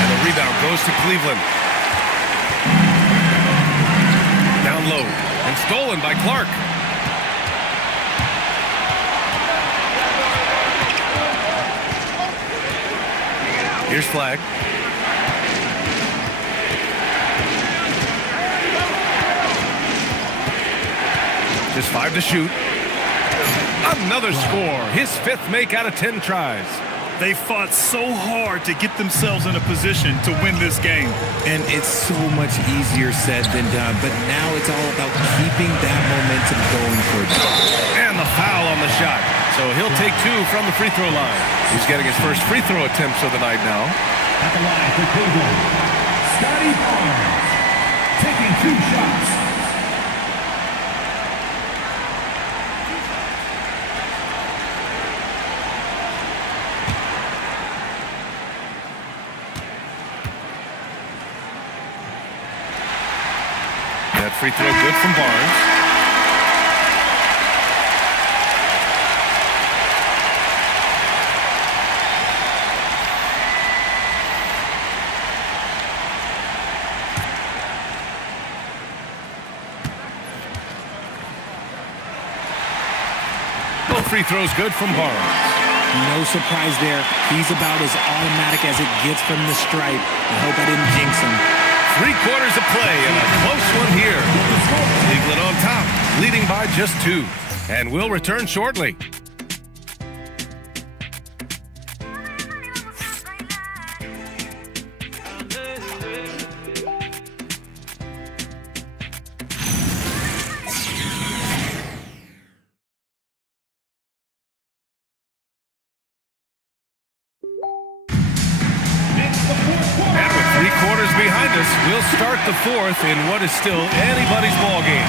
And the rebound goes to Cleveland. Down low and stolen by Clark. Here's Flag. Just 5 to shoot. Another score. His 5th make out of 10 tries. They fought so hard to get themselves in a position to win this game. And it's so much easier said than done, but now it's all about keeping that momentum going for them. And the foul on the shot. So he'll take 2 from the free throw line. He's getting his first free throw attempts of the night now. At the line for Cleveland, Scotty Barnes, taking 2 shots. That free throw good from Barnes. Both free throws good from Barnes. No surprise there. He's about as automatic as it gets from the stripe. I hope I didn't jinx him. 3 quarters of play and a close one here. Cleveland on top, leading by just 2. And we'll return shortly. And with 3 quarters behind us, we'll start the 4th in what is still anybody's ball game.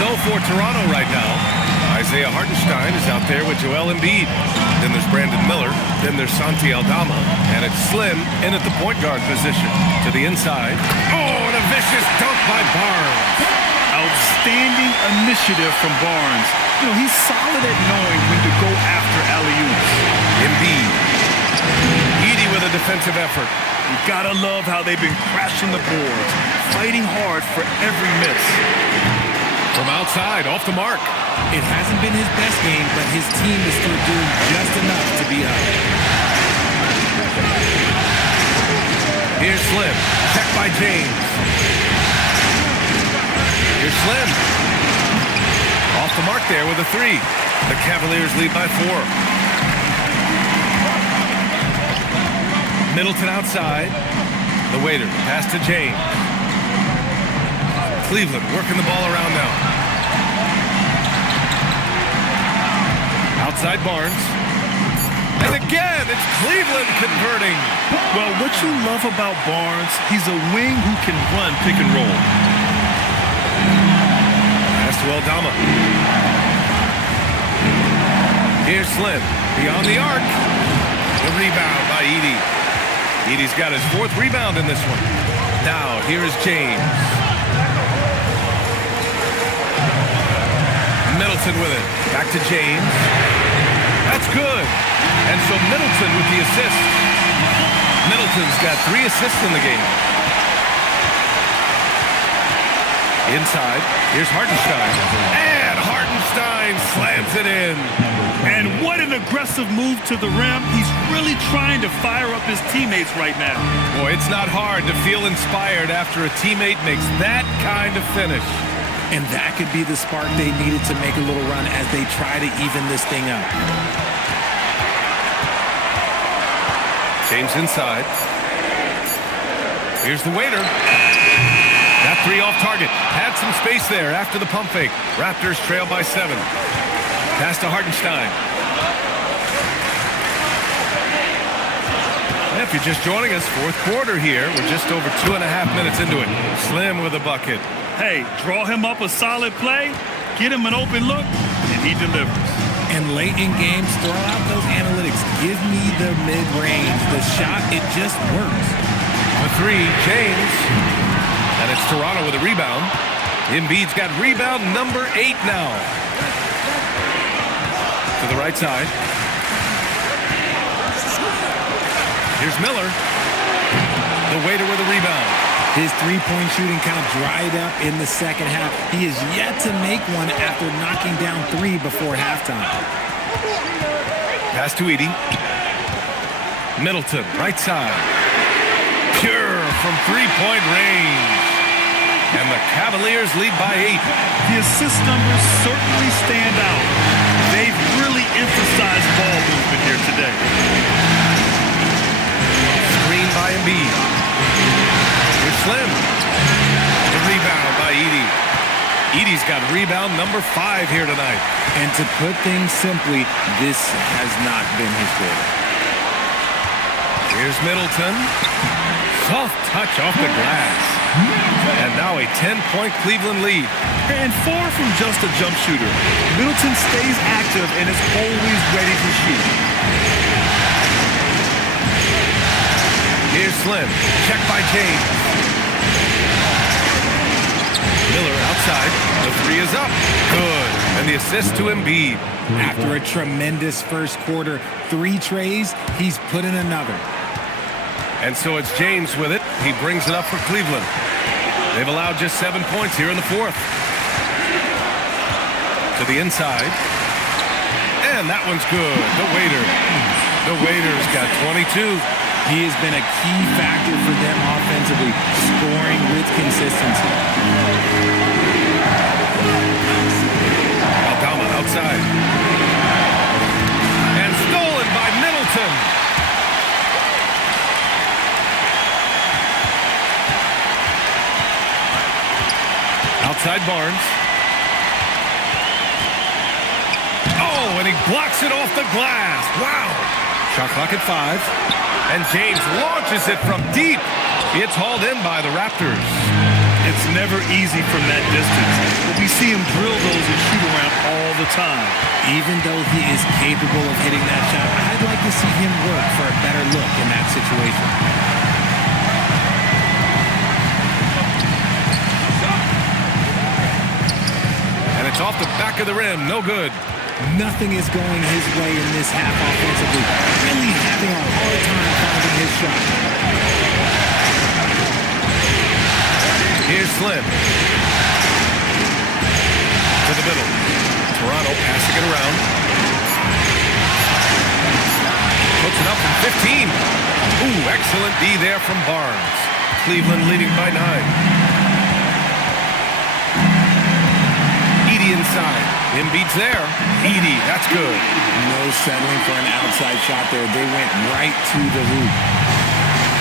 So for Toronto right now, Isaiah Hartenstein is out there with Joel Embiid. Then there's Brandon Miller. Then there's Santi Aldama. And it's Slim in at the point guard position. To the inside. Oh, and a vicious dunk by Barnes. Outstanding initiative from Barnes. You know, he's solid at knowing when to go after alley-oops. Embiid. Edey with a defensive effort. You gotta love how they've been crashing the boards, fighting hard for every miss. From outside, off the mark. It hasn't been his best game, but his team is still doing just enough to be up. Here's Slim. Check by James. Here's Slim. Off the mark there with a 3. The Cavaliers lead by 4. Middleton outside. The waiter. Pass to James. Cleveland working the ball around now. Outside Barnes. And again, it's Cleveland converting. Well, what you love about Barnes, he's a wing who can run pick and roll. Pass to Aldama. Here's Slim. Beyond the arc. The rebound by Edey. Edey's got his 4th rebound in this one. Now, here is James. Middleton with it. Back to James. That's good. And so Middleton with the assist. Middleton's got 3 assists in the game. Inside. Here's Hartenstein. And Hartenstein slams it in. And what an aggressive move to the rim. He's really trying to fire up his teammates right now. Boy, it's not hard to feel inspired after a teammate makes that kind of finish. And that could be the spark they needed to make a little run as they try to even this thing up. James inside. Here's the waiter. That 3 off target. Had some space there after the pump fake. Raptors trail by 7. Pass to Hartenstein. If you're just joining us, fourth quarter here. We're just over 2.5 minutes into it. Slim with a bucket. Hey, draw him up a solid play, get him an open look, and he delivers. And late in games, throw out those analytics. Give me the mid-range. The shot, it just works. The three, James. And it's Toronto with a rebound. Embiid's got rebound number 8 now. To the right side. Here's Miller. The waiter with a rebound. His three-point shooting kind of dried up in the second half. He is yet to make one after knocking down 3 before halftime. Pass to Edey. Middleton, right side. Pure from three-point range. And the Cavaliers lead by 8. The assist numbers certainly stand out. They've really emphasized ball movement here today. Screen by Embiid. Here's Slim. The rebound by Edey. Edey's got rebound number 5 here tonight. And to put things simply, this has not been his quarter. Here's Middleton. Soft touch off the glass. And now a 10-point Cleveland lead. And far from just a jump shooter, Middleton stays active and is always ready to shoot. Here's Slim. Check by James. Miller outside. The 3 is up. Good. And the assist to Embiid. After a tremendous first quarter, 3 trays, he's put in another. And so it's James with it. He brings it up for Cleveland. They've allowed just 7 points here in the fourth. To the inside. And that one's good. The waiter's got 22. He has been a key factor for them offensively, scoring with consistency. Aldama outside. And stolen by Middleton. Outside Barnes. Oh, and he blocks it off the glass. Wow. Shot clock at 5. And James launches it from deep. It's hauled in by the Raptors. It's never easy from that distance, but we see him drill those and shoot around all the time. Even though he is capable of hitting that shot, I'd like to see him work for a better look in that situation. And it's off the back of the rim. No good. Nothing is going his way in this half offensively. Really having a hard time finding his shot. Here's Slim. To the middle. Toronto passing it around. Puts it up from 15. Ooh, excellent D there from Barnes. Cleveland leading by 9. Edey inside. Embiid's there. Edey, that's good. No settling for an outside shot there. They went right to the hoop.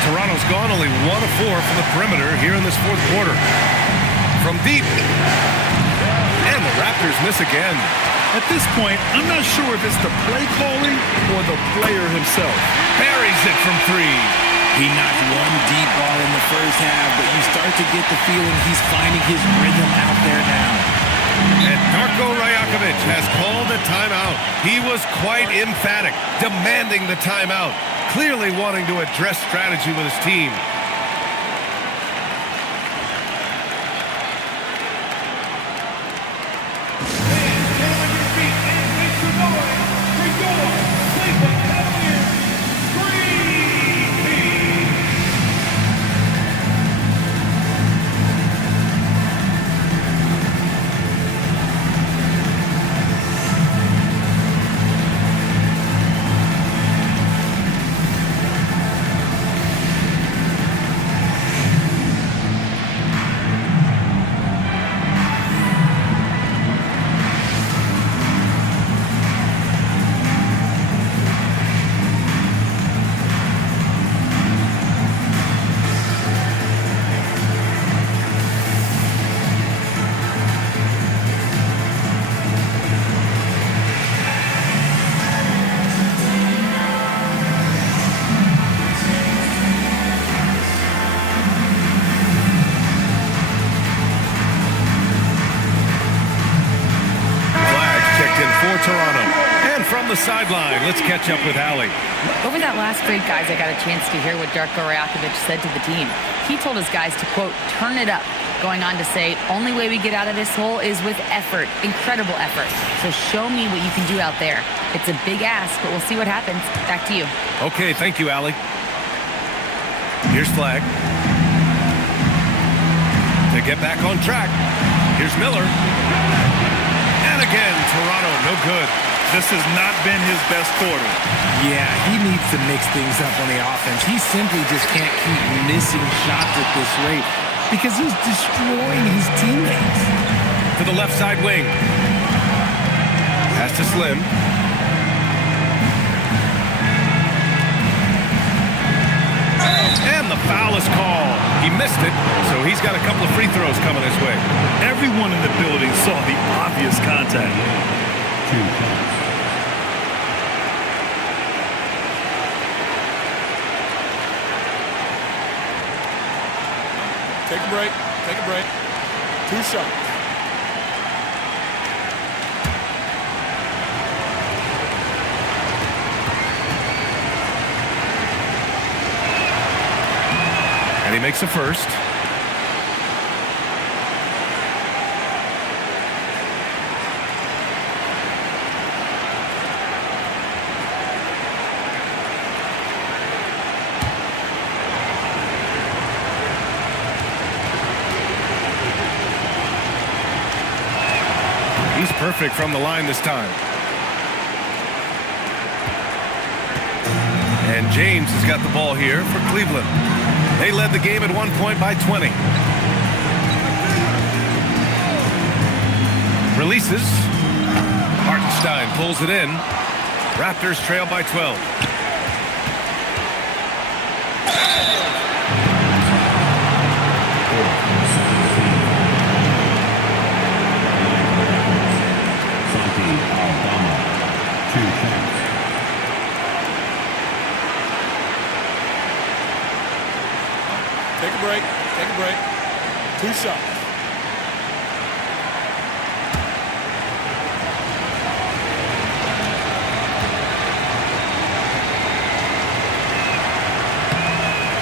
Toronto's gone only 1 of 4 from the perimeter here in this fourth quarter. From deep. And the Raptors miss again. At this point, I'm not sure if it's the play calling or the player himself. Buries it from 3. He knocked one deep ball in the first half, but you start to get the feeling he's finding his rhythm out there now. And Darko Rajakovic has called a timeout. He was quite emphatic, demanding the timeout, clearly wanting to address strategy with his team. Toronto. And from the sideline, let's catch up with Allie. Over that last break, guys, I got a chance to hear what Darko Rajakovic said to the team. He told his guys to, quote, turn it up, going on to say, only way we get out of this hole is with effort, incredible effort. So show me what you can do out there. It's a big ask, but we'll see what happens. Back to you. Okay, thank you, Allie. Here's Flag. To get back on track, here's Miller. And again, Toronto, no good. This has not been his best quarter. Yeah, he needs to mix things up on the offense. He simply just can't keep missing shots at this rate because he's destroying his teammates. To the left side wing. Pass to Slim. And the foul is called. He missed it, so he's got a couple of free throws coming his way. Everyone in the building saw the obvious contact. 2 points. Take a break. Take a break. 2 shots. And he makes a first. He's perfect from the line this time. And James has got the ball here for Cleveland. They led the game at 1 point by 20. Releases. Hartenstein pulls it in. Raptors trail by 12. Take a break. Take a break. 2 shots.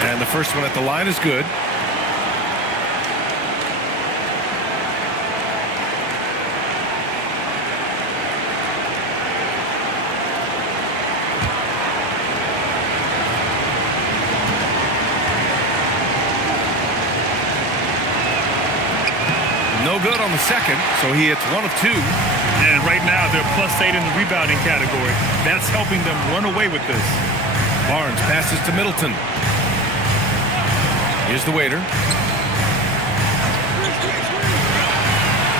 And the first one at the line is good. No good on the second, so he hits 1 of 2. And right now, they're +8 in the rebounding category. That's helping them run away with this. Barnes passes to Middleton. Here's the waiter.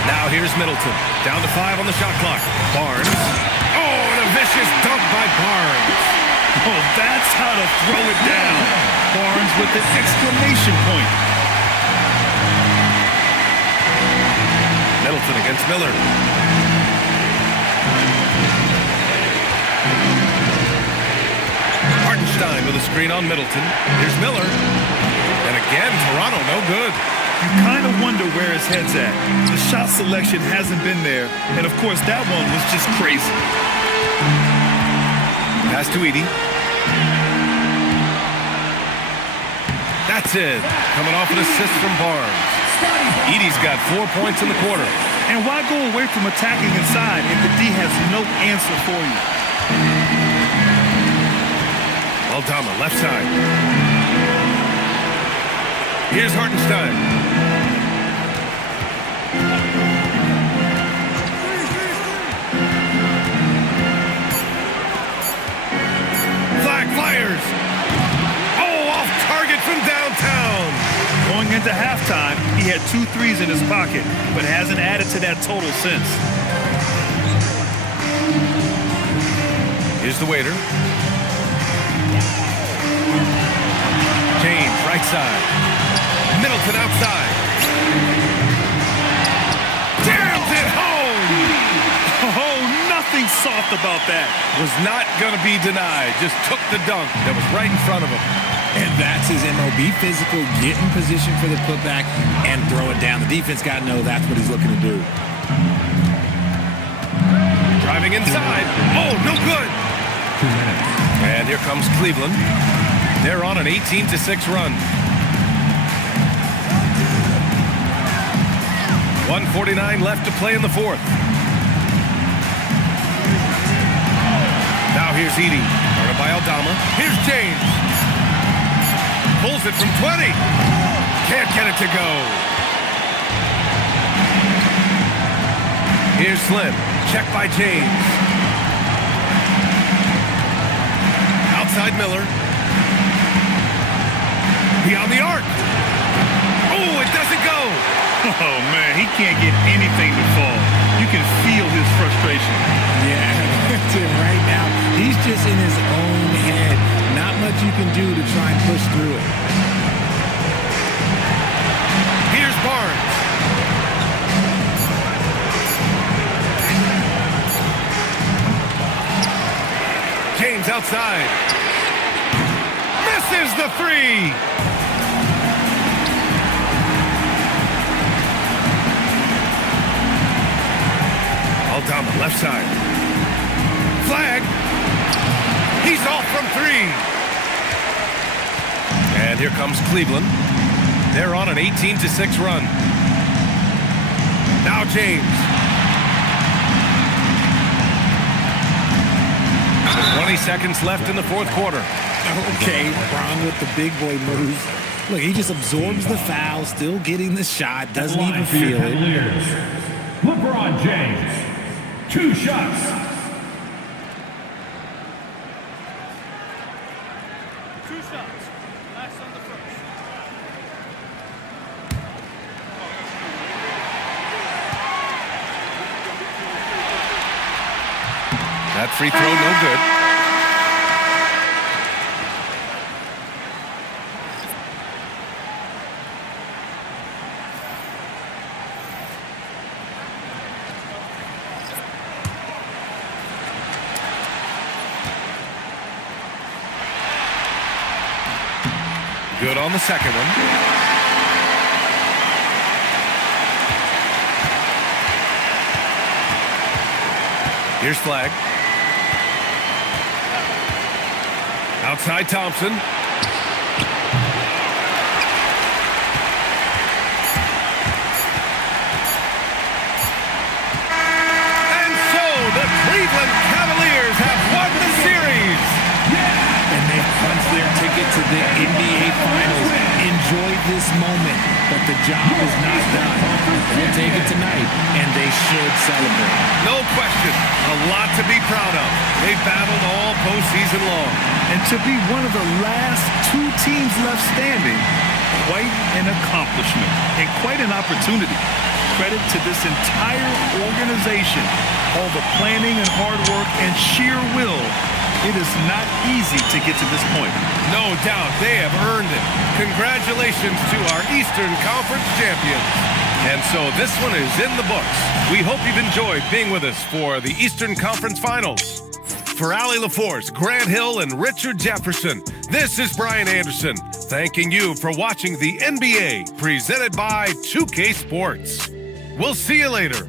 Now here's Middleton. Down to 5 on the shot clock. Barnes. Oh, and a vicious dunk by Barnes. Oh, that's how to throw it down. Barnes with an exclamation point. Middleton against Miller. Hartenstein with a screen on Middleton. Here's Miller. And again, Toronto, no good. You kind of wonder where his head's at. The shot selection hasn't been there. And, of course, that one was just crazy. Pass to Edey. That's it. Coming off an assist from Barnes. Edey's got 4 points in the quarter. And why go away from attacking inside if the D has no answer for you? Aldama, left side. Here's Hartenstein. Flag fires. Oh, off target from downtown. Going into halftime, he had 2 threes in his pocket, but hasn't added to that total since. Here's the waiter. James, right side. Middleton outside. Jams it home! Oh, nothing soft about that. Was not going to be denied. Just took the dunk that was right in front of him. And that's his MO. Be physical, get in position for the putback, and throw it down. The defense got to know that's what he's looking to do. Driving Driving inside. Oh, no good. 2 minutes. And here comes Cleveland. They're on an 18-6 run. 1:49 left to play in the fourth. Now here's Edey. Guarded by Aldama. Here's James. Pulls it from 20. Can't get it to go. Here's Slim. Check by James. Outside Miller. Beyond the arc. Oh, it doesn't go. Oh, man, he can't get anything to fall. You can feel his frustration. Yeah, right now, he's just in his own head. Not much you can do to try and push through it. Here's Barnes. James outside. Misses the three. Aldama, left side. Flag. He's off from three. And here comes Cleveland. They're on an 18-6 run. Now James. 20 seconds left in the fourth quarter. Okay, LeBron with the big boy moves. Look, he just absorbs the foul, still getting the shot, doesn't even feel it. LeBron James. 2 shots. Last on the first. That free throw, no good. Good on the second one. Here's Flag. Outside Thompson. And so the Cleveland Cavaliers have won the series. And they've punched their ticket to the NBA Finals. Enjoy this moment, but the job is not done. They'll take it tonight, and they should celebrate. No question, a lot to be proud of. They battled all postseason long. And to be one of the last 2 teams left standing, quite an accomplishment and quite an opportunity. Credit to this entire organization. All the planning and hard work and sheer will. It is not easy to get to this point. No doubt, they have earned it. Congratulations to our Eastern Conference champions. And so this one is in the books. We hope you've enjoyed being with us for the Eastern Conference Finals. For Allie LaForce, Grant Hill, and Richard Jefferson, this is Brian Anderson, thanking you for watching the NBA presented by 2K Sports. We'll see you later.